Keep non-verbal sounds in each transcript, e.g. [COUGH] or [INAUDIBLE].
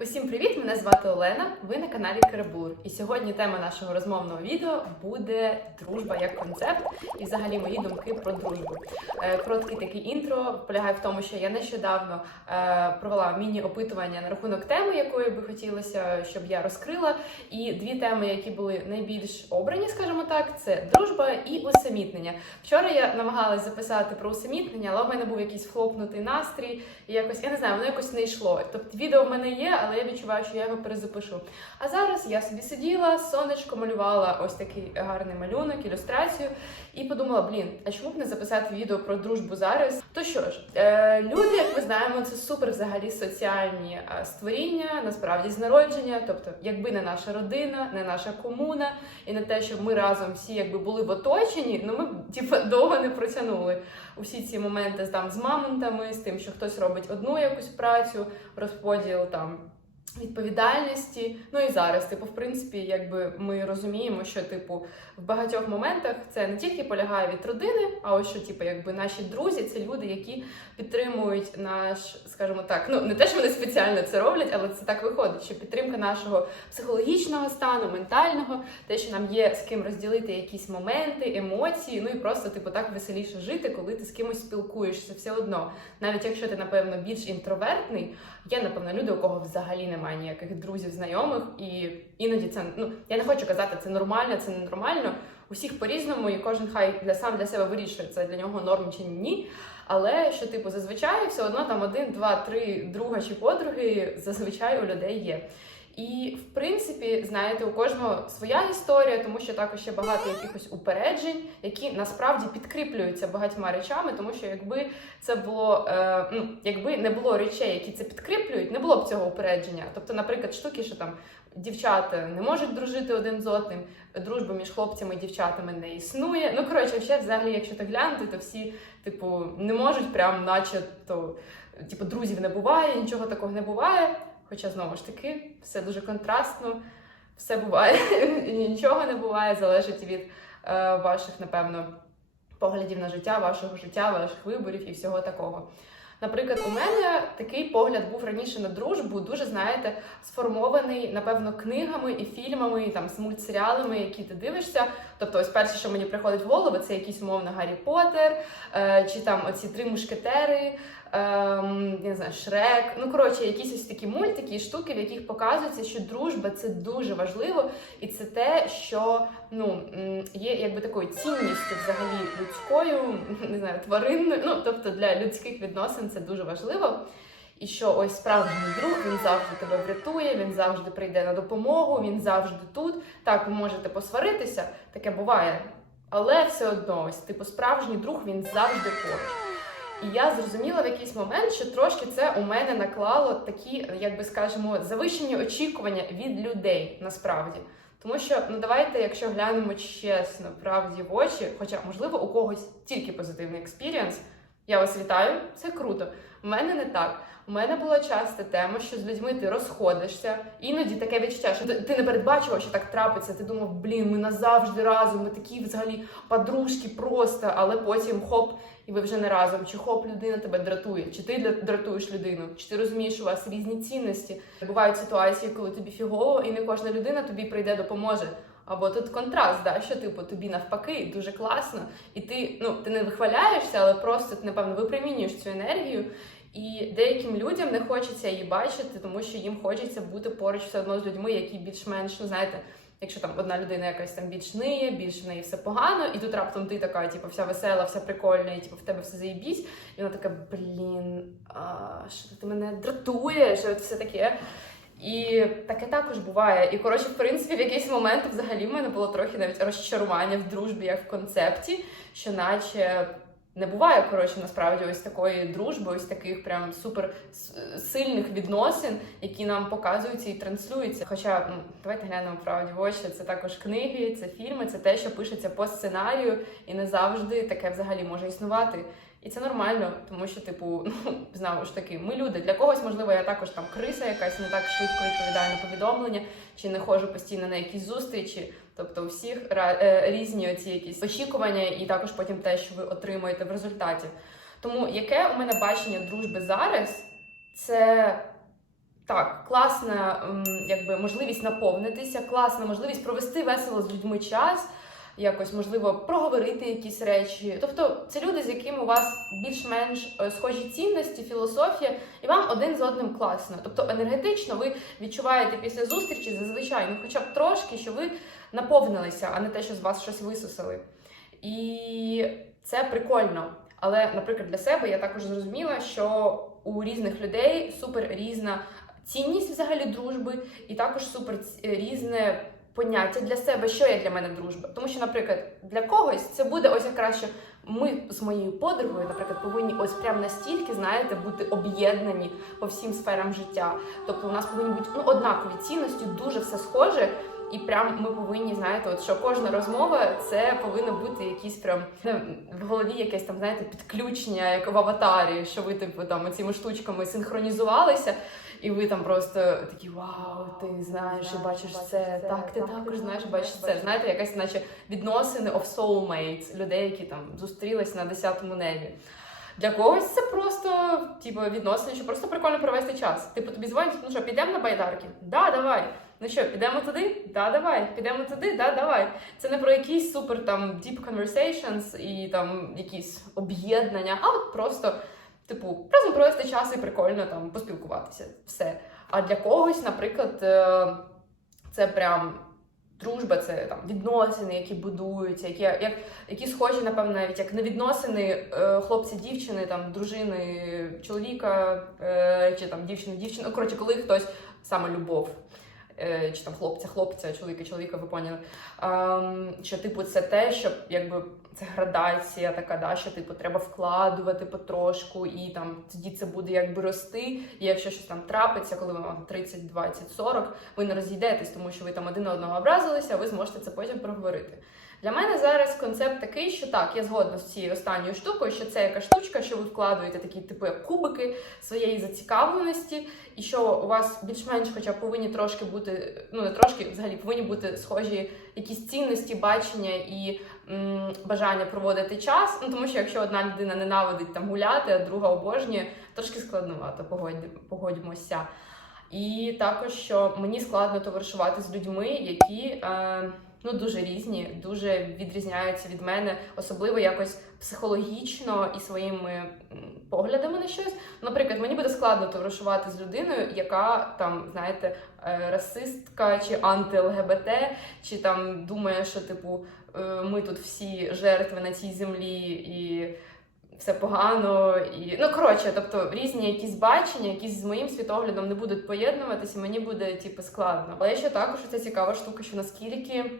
Усім привіт! Мене звати Олена. Ви на каналі Карабур. І сьогодні тема нашого розмовного відео буде дружба як концепт і взагалі мої думки про дружбу. Е, Короткий такий інтро полягає в тому, що я нещодавно е, провела міні-опитування на рахунок теми, якої би хотілося, щоб я розкрила. І дві теми, які були найбільш обрані, скажімо так, це дружба і усамітнення. Вчора я намагалась записати про усамітнення, але в мене був якийсь хлопнутий настрій, і якось я не знаю, воно якось не йшло. Тобто відео в мене є, але я відчуваю, що я його перезапишу. А зараз я собі сиділа, сонечко малювала ось такий гарний малюнок, ілюстрацію, і подумала: блін, а чому б не записати відео про дружбу зараз? То що ж, е, люди, як ми знаємо, це супер взагалі соціальні е, створіння, насправді з народження. Тобто, якби не наша родина, не наша комуна, і не те, щоб ми разом всі якби були в оточенні, ну ми б типу, довго не протягнули усі ці моменти там з мамонтами, з тим, що хтось робить одну якусь працю, розподіл там. Відповідальності, ну і зараз, типу, в принципі, якби ми розуміємо, що типу в багатьох моментах це не тільки полягає від родини, а ось що, типу, якби наші друзі це люди, які підтримують наш, скажімо так, ну не те, що вони спеціально це роблять, але це так виходить, що підтримка нашого психологічного стану, ментального, те, що нам є з ким розділити якісь моменти, емоції, ну і просто типу так веселіше жити, коли ти з кимось спілкуєшся, все одно, навіть якщо ти напевно більш інтровертний. Є, напевно, люди, у кого взагалі немає ніяких друзів, знайомих, і іноді це ну я не хочу казати, це нормально, це ненормально. Усіх по-різному, і кожен хай для сам для себе вирішує, це для нього норм чи ні. Але що, типу, зазвичай все одно там один, два, три друга чи подруги зазвичай у людей є. І в принципі, знаєте, у кожного своя історія, тому що також є багато якихось упереджень, які насправді підкріплюються багатьма речами, тому що якби це було, е, ну якби не було речей, які це підкріплюють, не було б цього упередження. Тобто, наприклад, штуки, що там дівчата не можуть дружити один з одним, дружба між хлопцями і дівчатами не існує. Ну коротше, ще взагалі, якщо так глянути, то всі, типу, не можуть прям, наче то, типу, друзів не буває, нічого такого не буває. Хоча знову ж таки все дуже контрастно, все буває, [LAUGHS] нічого не буває, залежить від е, ваших, напевно, поглядів на життя, вашого життя, ваших виборів і всього такого. Наприклад, у мене такий погляд був раніше на дружбу, дуже знаєте, сформований, напевно, книгами і фільмами, і там з мультсеріалами, які ти дивишся. Тобто, ось перше, що мені приходить в голову, це якийсь умовно Гаррі Поттер, е, чи там оці три мушкетери, ем, не знаю, Шрек. Ну, коротше, якісь ось такі мультики і штуки, в яких показується, що дружба це дуже важливо, і це те, що ну, є якби такою цінністю взагалі людською, [LAUGHS] не знаю, тваринною. Ну, тобто для людських відносин це дуже важливо. І що ось справжній друг він завжди тебе врятує, він завжди прийде на допомогу, він завжди тут. Так, ви можете посваритися, таке буває. Але все одно, ось типу, справжній друг він завжди поруч. І я зрозуміла в якийсь момент, що трошки це у мене наклало такі, як би скажемо, завищені очікування від людей насправді. Тому що, ну давайте, якщо глянемо чесно, правді в очі, хоча, можливо, у когось тільки позитивний експірієнс, я вас вітаю, це круто. У мене не так. У мене була часто тема, що з людьми ти розходишся. Іноді таке відчуття, що ти- не передбачував, що так трапиться. Ти думав, блін, ми назавжди разом, ми такі взагалі подружки просто, але потім хоп, і ви вже не разом. Чи хоп, людина тебе дратує, чи ти дра- дратуєш людину, чи ти розумієш, у вас різні цінності. Бувають ситуації, коли тобі фігово, і не кожна людина тобі прийде, допоможе. Або тут контраст, да, що типу тобі навпаки дуже класно, і ти ну ти не вихваляєшся, але просто ти напевно випромінюєш цю енергію. І деяким людям не хочеться її бачити, тому що їм хочеться бути поруч все одно з людьми, які більш-менш, ну знаєте, якщо там одна людина якась там більш ниє, більш в неї все погано, і тут раптом ти така, типу, вся весела, вся прикольна, і типу в тебе все заєбісь, і вона така, блін, а, що ти мене дратуєш, це таке. І таке також буває. І коротше, в принципі, в якийсь момент взагалі в мене було трохи навіть розчарування в дружбі, як в концепті, що наче не буває, коротше, насправді ось такої дружби, ось таких прям супер сильних відносин, які нам показуються і транслюються. Хоча ну, давайте глянемо правді в очі. Це також книги, це фільми, це те, що пишеться по сценарію, і не завжди таке взагалі може існувати. І це нормально, тому що, типу, ну [LAUGHS] знову ж таки, ми люди. Для когось, можливо, я також там криса якась не так швидко відповідаю на повідомлення, чи не ходжу постійно на якісь зустрічі. Тобто у всіх е, різні оці якісь очікування, і також потім те, що ви отримуєте в результаті. Тому яке у мене бачення дружби зараз, це так, класна якби, можливість наповнитися, класна можливість провести весело з людьми час, якось можливо проговорити якісь речі. Тобто, це люди, з якими у вас більш-менш е, схожі цінності, філософія, і вам один з одним класно. Тобто енергетично ви відчуваєте після зустрічі зазвичай, ну хоча б трошки, що ви наповнилися, а не те, що з вас щось висосали. І це прикольно. Але, наприклад, для себе я також зрозуміла, що у різних людей супер різна цінність взагалі дружби, і також супер різне поняття для себе, що є для мене дружба. Тому що, наприклад, для когось це буде ось якраз що ми з моєю подругою, наприклад, повинні ось прям настільки, знаєте, бути об'єднані по всім сферам життя. Тобто у нас повинні бути ну, однакові цінності, дуже все схоже. І прям ми повинні, знаєте, от що кожна розмова це повинно бути якісь прям ну, в голові якесь там, знаєте, підключення, як в аватарі, що ви типу там цими штучками синхронізувалися, і ви там просто такі вау, ти знаєш і бачиш це. Так, ти також знаєш, бачиш це. Знаєте, якась наче відносини of soulmates, людей, які там зустрілись на 10-му небі. Для когось це просто типу, відносини, що просто прикольно провести час. Типу тобі дзвонять, ну що, підемо на байдарки? Да, давай. Ну що, підемо туди? Да, давай. Підемо туди? Да, давай. Це не про якісь супер там deep conversations і там якісь об'єднання, а от просто, типу, разом провести час і прикольно там поспілкуватися. Все. А для когось, наприклад, е, це прям. Дружба це там відносини, які будуються, які як, які схожі, напевно, навіть як не відносини е, хлопця-дівчини, там дружини чоловіка е, чи там дівчини дівчини. Ну, коротше, коли хтось саме любов. Е, чи там хлопця, хлопця, чоловіка, чоловіка, ви поняли. Ем, що, типу, це те, що якби це градація така, да, що типу треба вкладувати потрошку, і там тоді це буде якби рости. І якщо щось там трапиться, коли вам 30, 20, 40, ви не розійдетесь, тому що ви там один одного образилися, ви зможете це потім проговорити. Для мене зараз концепт такий, що так, я згодна з цією останньою штукою, що це яка штучка, що ви вкладуєте такі типу як кубики своєї зацікавленості, і що у вас більш-менш, хоча повинні трошки бути, ну не трошки, взагалі повинні бути схожі якісь цінності, бачення і м, бажання проводити час. Ну тому що якщо одна людина ненавидить там гуляти, а друга обожнює, трошки складновато, погодь, погодьмося. І також, що мені складно товаришувати з людьми, які е, ну дуже різні, дуже відрізняються від мене, особливо якось психологічно і своїми поглядами на щось. Наприклад, мені буде складно товаришувати з людиною, яка там, знаєте, е, расистка чи анти-ЛГБТ, чи там думає, що типу е, ми тут всі жертви на цій землі і. Все погано і ну коротше, тобто різні якісь бачення, якісь з моїм світоглядом не будуть поєднуватися, мені буде типу складно. Але ще також це цікава штука, що наскільки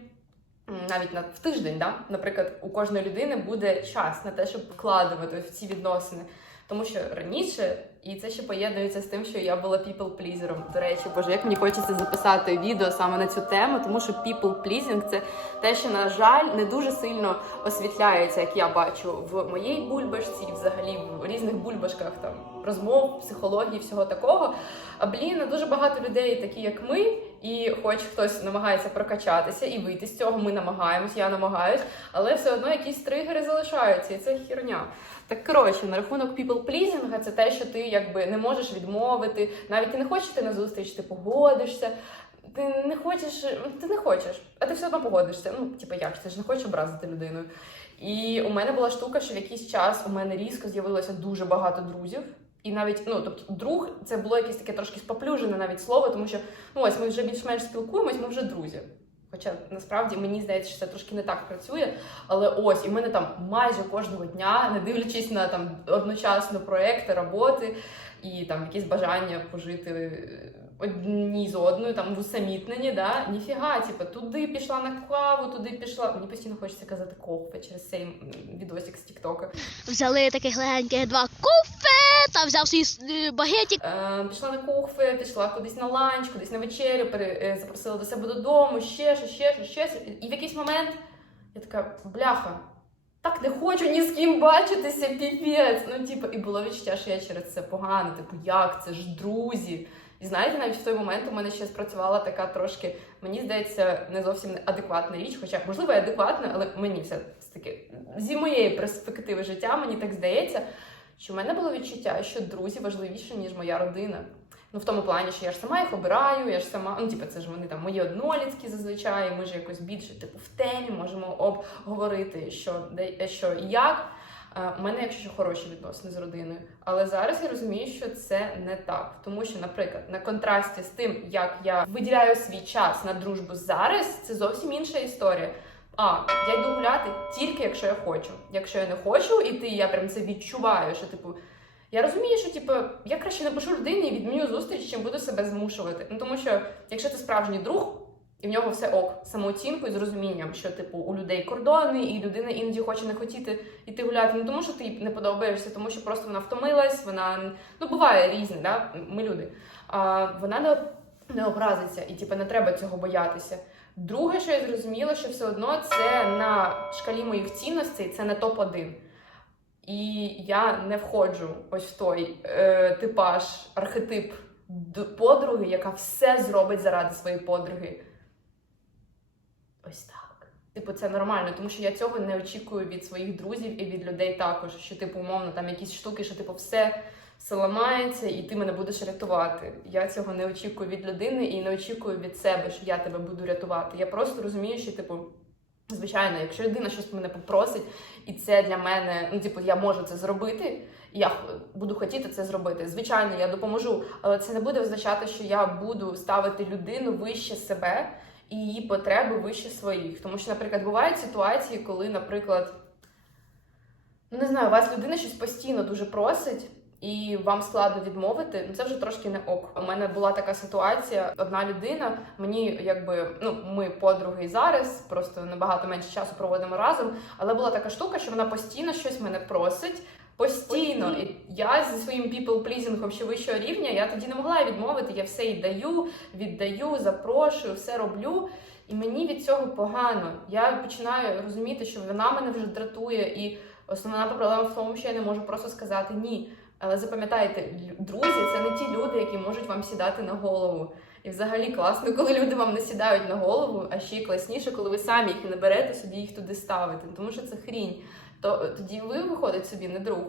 навіть на в тиждень, да, наприклад, у кожної людини буде час на те, щоб вкладувати в ці відносини. Тому що раніше, і це ще поєднується з тим, що я була people pleaserом. До речі, боже, як мені хочеться записати відео саме на цю тему, тому що people pleasing – це те, що на жаль не дуже сильно освітляється, як я бачу в моїй бульбашці, взагалі в різних бульбашках там розмов, психології, всього такого. А блін, дуже багато людей, такі як ми, і хоч хтось намагається прокачатися і вийти з цього, ми намагаємось, я намагаюсь, але все одно якісь тригери залишаються, і це херня. Так коротше, на рахунок people pleasing це те, що ти якби не можеш відмовити, навіть ти не хочеш йти на зустріч, ти погодишся. Ти не хочеш, ти не хочеш, а ти все одно погодишся. Ну, типу, як ти ж не хочеш образити людину. І у мене була штука, що в якийсь час у мене різко з'явилося дуже багато друзів. І навіть, ну тобто, друг це було якесь таке трошки споплюжене навіть слово, тому що ну ось ми вже більш-менш спілкуємось, ми вже друзі. Хоча насправді мені здається, що це трошки не так працює. Але ось і в мене там майже кожного дня, не дивлячись на там одночасно проекти, роботи і там якісь бажання пожити е, одні з одною, там в усамітненні, да, ніфіга, типу, туди пішла на каву, туди пішла. Мені постійно хочеться казати кофе через цей відосик з Тіктока. Взяли таких легеньких два кофе, та взяв свій е, багетик. Е, пішла на кухве, пішла кудись на ланч, кудись на вечерю, пере, е, запросила до себе додому, ще щось, ще щось, ще щось. І в якийсь момент я така, бляха, так не хочу ні з ким бачитися, піпець. Ну, типу, і було відчуття, що я через це погано. Типу, як це ж друзі. І знаєте, навіть в той момент у мене ще спрацювала така трошки, мені здається, не зовсім адекватна річ, хоча можливо і адекватна, але мені все таки зі моєї перспективи життя, мені так здається, що в мене було відчуття, що друзі важливіше, ніж моя родина. Ну, в тому плані, що я ж сама їх обираю, я ж сама, ну, типу, це ж вони там мої однолітки зазвичай, ми ж якось більше типу в темі можемо обговорити, що де що і як. У мене, якщо що, хороші відносини з родиною. Але зараз я розумію, що це не так. Тому що, наприклад, на контрасті з тим, як я виділяю свій час на дружбу зараз, це зовсім інша історія. А, я йду гуляти тільки якщо я хочу. Якщо я не хочу іти, я прям це відчуваю, що типу. Я розумію, що типу, я краще напишу людині і відміню зустріч, чим буду себе змушувати. Ну тому що якщо ти справжній друг, і в нього все ок, самооцінкою з розумінням, що типу у людей кордони, і людина іноді хоче не хотіти йти гуляти, не тому, що ти не подобаєшся, тому що просто вона втомилась, вона ну буває різне, да? ми люди. А вона не, не образиться, і типу, не треба цього боятися. Друге, що я зрозуміла, що все одно це на шкалі моїх цінностей, це не топ 1 і я не входжу ось в той е, типаж, архетип подруги, яка все зробить заради своєї подруги. Ось так. Типу, це нормально, тому що я цього не очікую від своїх друзів і від людей також. Що, типу, умовно, там якісь штуки, що типу все, все ламається, і ти мене будеш рятувати. Я цього не очікую від людини і не очікую від себе, що я тебе буду рятувати. Я просто розумію, що, типу, звичайно, якщо людина щось мене попросить, і це для мене, ну, типу, я можу це зробити. Я буду хотіти це зробити. Звичайно, я допоможу, але це не буде означати, що я буду ставити людину вище себе і її потреби вище своїх. Тому що, наприклад, бувають ситуації, коли, наприклад, ну не знаю, вас людина щось постійно дуже просить. І вам складно відмовити, ну це вже трошки не ок. У мене була така ситуація. Одна людина мені, якби ну ми подруги і зараз, просто набагато менше часу проводимо разом. Але була така штука, що вона постійно щось мене просить. Постійно, і я зі своїм people-pleasingом ще вищого рівня, я тоді не могла відмовити. Я все їй даю, віддаю, запрошую, все роблю. І мені від цього погано. Я починаю розуміти, що вона мене вже дратує, і основна проблема в тому, що я не можу просто сказати ні. Але запам'ятайте, друзі, це не ті люди, які можуть вам сідати на голову. І взагалі класно, коли люди вам не сідають на голову, а ще й класніше, коли ви самі їх не берете собі їх туди ставите. Тому що це хрінь. То тоді ви виходить собі не друг.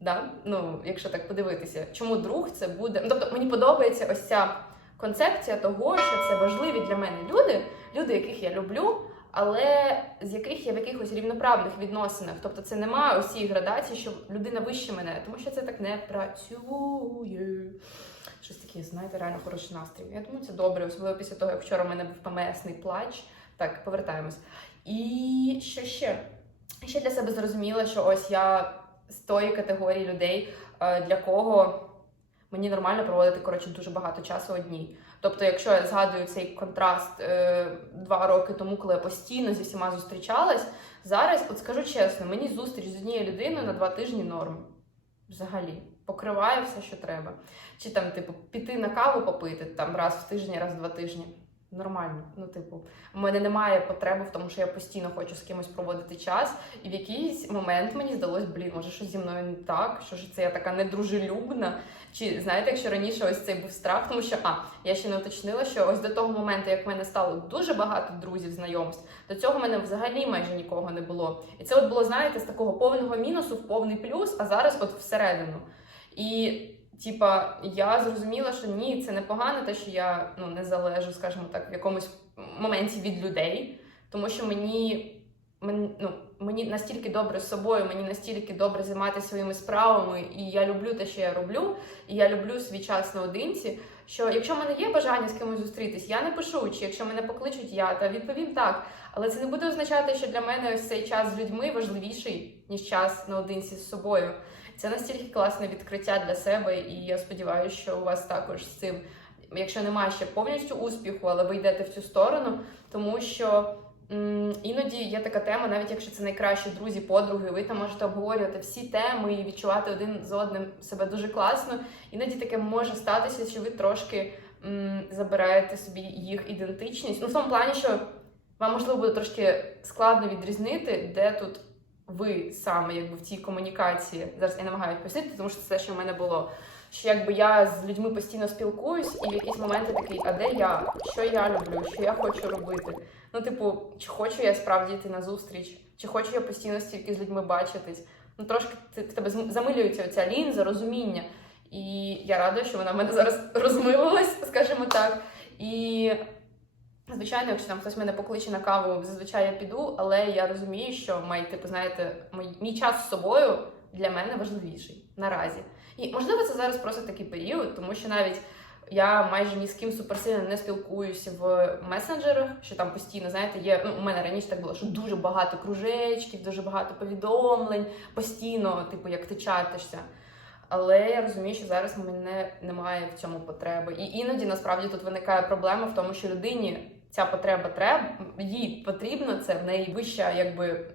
Да? Ну, якщо так подивитися, чому друг це буде. Ну, тобто мені подобається ось ця концепція того, що це важливі для мене люди, люди, яких я люблю, але з яких я в якихось рівноправних відносинах. Тобто це немає ось цієї градації, що людина вище мене, тому що це так не працює. Щось таке, знаєте, реально хороший настрій. Я думаю, це добре, особливо після того, як вчора в мене був ПМСний плач. Так, повертаємось. І що ще? Ще для себе зрозуміла, що ось я з тої категорії людей, е, для кого мені нормально проводити коротше дуже багато часу одній. Тобто, якщо я згадую цей контраст е, два роки тому, коли я постійно зі всіма зустрічалась, зараз, от скажу чесно, мені зустріч з однією людиною на два тижні норм. Взагалі, покриває все, що треба. Чи там, типу, піти на каву попити там раз в тиждень, раз в два тижні. Нормально. Ну, типу, у мене немає потреби в тому, що я постійно хочу з кимось проводити час. І в якийсь момент мені здалось, блін, може, щось зі мною не так, що ж це я така недружелюбна. Чи знаєте, якщо раніше ось цей був страх, тому що а я ще не уточнила, що ось до того моменту, як в мене стало дуже багато друзів, знайомств, до цього в мене взагалі майже нікого не було. І це от було, знаєте, з такого повного мінусу в повний плюс, а зараз от всередину. І типа я зрозуміла, що ні, це не погано, те, що я ну не залежу, скажімо так, в якомусь моменті від людей, тому що мені. Мені, ну, мені настільки добре з собою, мені настільки добре займатися своїми справами, і я люблю те, що я роблю, і я люблю свій час наодинці. Що якщо в мене є бажання з кимось зустрітись, я не пишу, чи якщо мене покличуть, я та відповім так. Але це не буде означати, що для мене ось цей час з людьми важливіший, ніж час наодинці з собою. Це настільки класне відкриття для себе, і я сподіваюся, що у вас також з цим, якщо немає ще повністю успіху, але ви йдете в цю сторону, тому що. Іноді є така тема, навіть якщо це найкращі друзі, подруги, ви там можете обговорювати всі теми і відчувати один з одним себе дуже класно. Іноді таке може статися, що ви трошки м, забираєте собі їх ідентичність. Ну, в тому плані, що вам можливо буде трошки складно відрізнити, де тут ви саме якби в цій комунікації. Зараз я намагаюся пояснити, тому що це що в мене було. Що якби я з людьми постійно спілкуюсь, і в якісь моменти такий, а де я? Що я люблю, що я хочу робити? Ну, типу, чи хочу я справді йти на зустріч, чи хочу я постійно стільки з людьми бачитись. Ну, трошки ти- в тебе замилюється оця лінза, розуміння. І я рада, що вона в мене зараз [LAUGHS] розмилилась, скажімо так. І звичайно, якщо там хтось мене покличе на каву, зазвичай я піду, але я розумію, що мій, типу, знаєте, мій, час з собою для мене важливіший наразі. І можливо, це зараз просто такий період, тому що навіть я майже ні з ким суперсильно не спілкуюся в месенджерах, що там постійно, знаєте, є. Ну, у мене раніше так було, що дуже багато кружечків, дуже багато повідомлень, постійно, типу, як ти чатишся. Але я розумію, що зараз мене немає в цьому потреби. І іноді насправді тут виникає проблема в тому, що людині ця потреба треба, їй потрібно це, в неї вища якби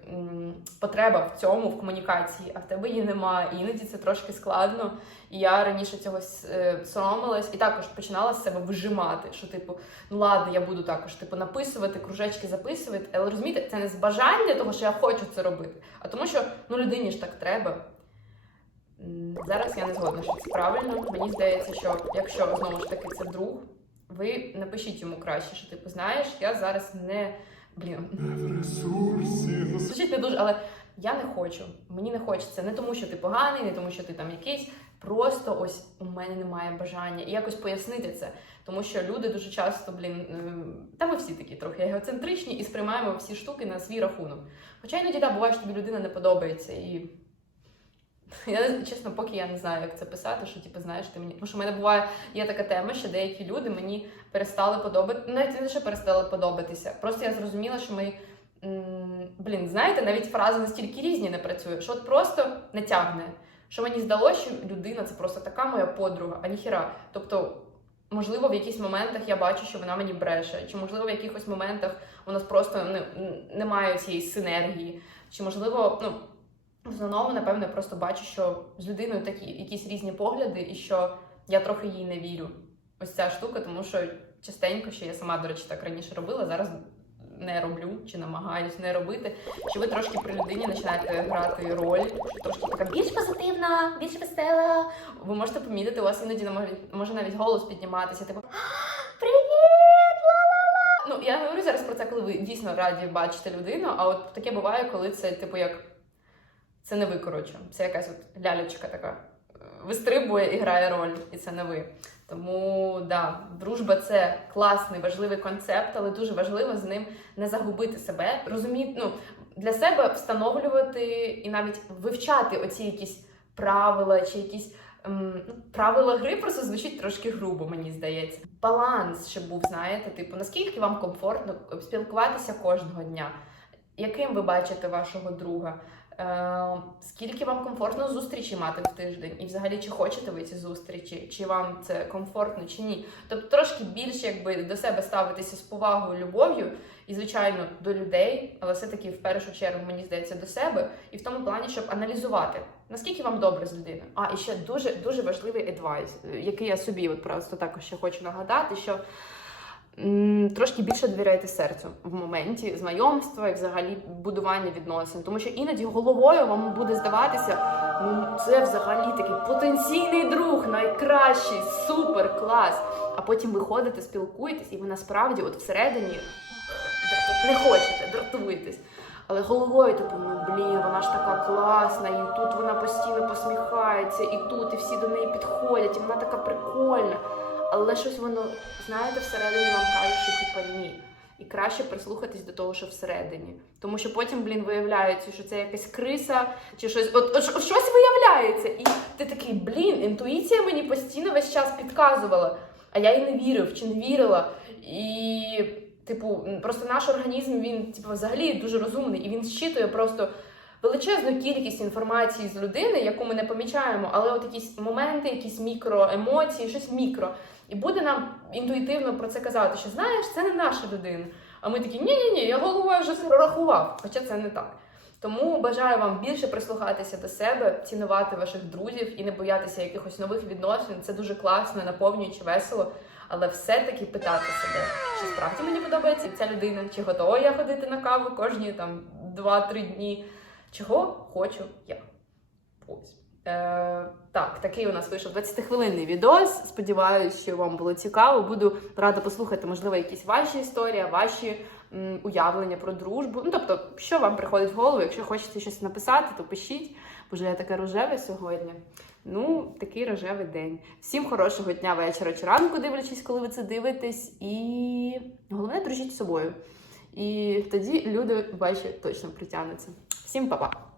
потреба в цьому, в комунікації, а в тебе її немає. І іноді це трошки складно. І я раніше цього е, соромилась і також починала з себе вижимати, що типу, ну ладно, я буду також типу написувати, кружечки записувати. Але розумієте, це не з бажання того, що я хочу це робити, а тому, що ну людині ж так треба. Зараз я не згодна, що це правильно. Мені здається, що якщо знову ж таки це друг, ви напишіть йому краще, що типу, знаєш, я зараз не блін. не дуже, але я не хочу. Мені не хочеться. Не тому, що ти поганий, не тому, що ти там якийсь. Просто ось у мене немає бажання і якось пояснити це. Тому що люди дуже часто, блін, ем, та ми всі такі трохи егоцентричні і сприймаємо всі штуки на свій рахунок. Хоча іноді да, буває, що тобі людина не подобається і. [LAUGHS] Я чесно, поки я не знаю, як це писати, що типу, знаєш, ти мені. Тому що в мене буває є така тема, що деякі люди мені перестали подобати, навіть не що перестали подобатися. Просто я зрозуміла, що ми. Блін, знаєте, навіть фрази настільки різні не працює, що от просто не тягне. Що мені здалося, що людина це просто така моя подруга, а ніхіра. Тобто, можливо, в якихось моментах я бачу, що вона мені бреше, чи можливо в якихось моментах у нас просто не, немає цієї синергії, чи можливо, ну. В основному, напевно, просто бачу, що з людиною такі якісь різні погляди, і що я трохи їй не вірю. Ось ця штука, тому що частенько, що я сама, до речі, так раніше робила, зараз не роблю чи намагаюсь не робити. Що ви трошки при людині починаєте грати роль, що трошки така більш позитивна, більш весела. Ви можете помітити, у вас іноді може, навіть голос підніматися, типу Привіт! ла-ла-ла!» Ну, я говорю зараз про це, коли ви дійсно раді бачите людину, а от таке буває, коли це, типу, як це не ви, коротше. Це якась от лялечка така. е, Вистрибує і грає роль, і це не ви. Тому да, дружба це класний, важливий концепт, але дуже важливо з ним не загубити себе, розуміти, ну, для себе встановлювати і навіть вивчати оці якісь правила чи якісь. ем, ну, Правила гри просто звучить трошки грубо, мені здається. Баланс, щоб був, знаєте, типу, наскільки вам комфортно спілкуватися кожного дня, яким ви бачите вашого друга, скільки вам комфортно зустрічі мати в тиждень, і взагалі чи хочете ви ці зустрічі, чи вам це комфортно, чи ні. Тобто трошки більше якби до себе ставитися з повагою, любов'ю і, звичайно, до людей, але все-таки в першу чергу мені здається до себе, і в тому плані, щоб аналізувати, наскільки вам добре з людиною. А і ще дуже дуже важливий адвайс, який я собі от просто також ще хочу нагадати, що. Трошки більше довіряйте серцю в моменті знайомства і взагалі будування відносин, тому що іноді головою вам буде здаватися, ну це взагалі такий потенційний друг, найкращий, супер клас. А потім ви ходите, спілкуєтесь, і ви насправді, от всередині, не хочете, дратуєтесь. Але головою, типу, ну блін, вона ж така класна, і тут вона постійно посміхається, і тут, і всі до неї підходять, і вона така прикольна. Але щось воно, знаєте, всередині вам каже, що типа ні. І краще прислухатись до того, що всередині. Тому що потім, блін, виявляється, що це якась криса, чи щось. От, от, щось виявляється. І ти такий, блін, інтуїція мені постійно весь час підказувала, а я їй не вірив чи не вірила. І, типу, просто наш організм, він, типу, взагалі дуже розумний, і він зчитує просто величезну кількість інформації з людини, яку ми не помічаємо, але от якісь моменти, якісь мікроемоції, щось мікро. І буде нам інтуїтивно про це казати, що знаєш, це не наша людина. А ми такі, ні, ні, я головою вже це прорахував, хоча це не так. Тому бажаю вам більше прислухатися до себе, цінувати ваших друзів і не боятися якихось нових відносин. Це дуже класно, наповнююче, весело. Але все-таки питати себе, чи справді мені подобається ця людина, чи готова я ходити на каву кожні там 2-3 дні, чого хочу я. Ось. Е, так, такий у нас вийшов 20-хвилинний відос. Сподіваюся, що вам було цікаво. Буду рада послухати, можливо, якісь ваші історії, ваші м, уявлення про дружбу. Ну, тобто, що вам приходить в голову, якщо хочете щось написати, то пишіть. Боже, я таке рожеве сьогодні. Ну, такий рожевий день. Всім хорошого дня, вечора чи ранку, дивлячись, коли ви це дивитесь. І головне, дружіть з собою. І тоді люди, бачать, точно притягнуться. Всім па-па!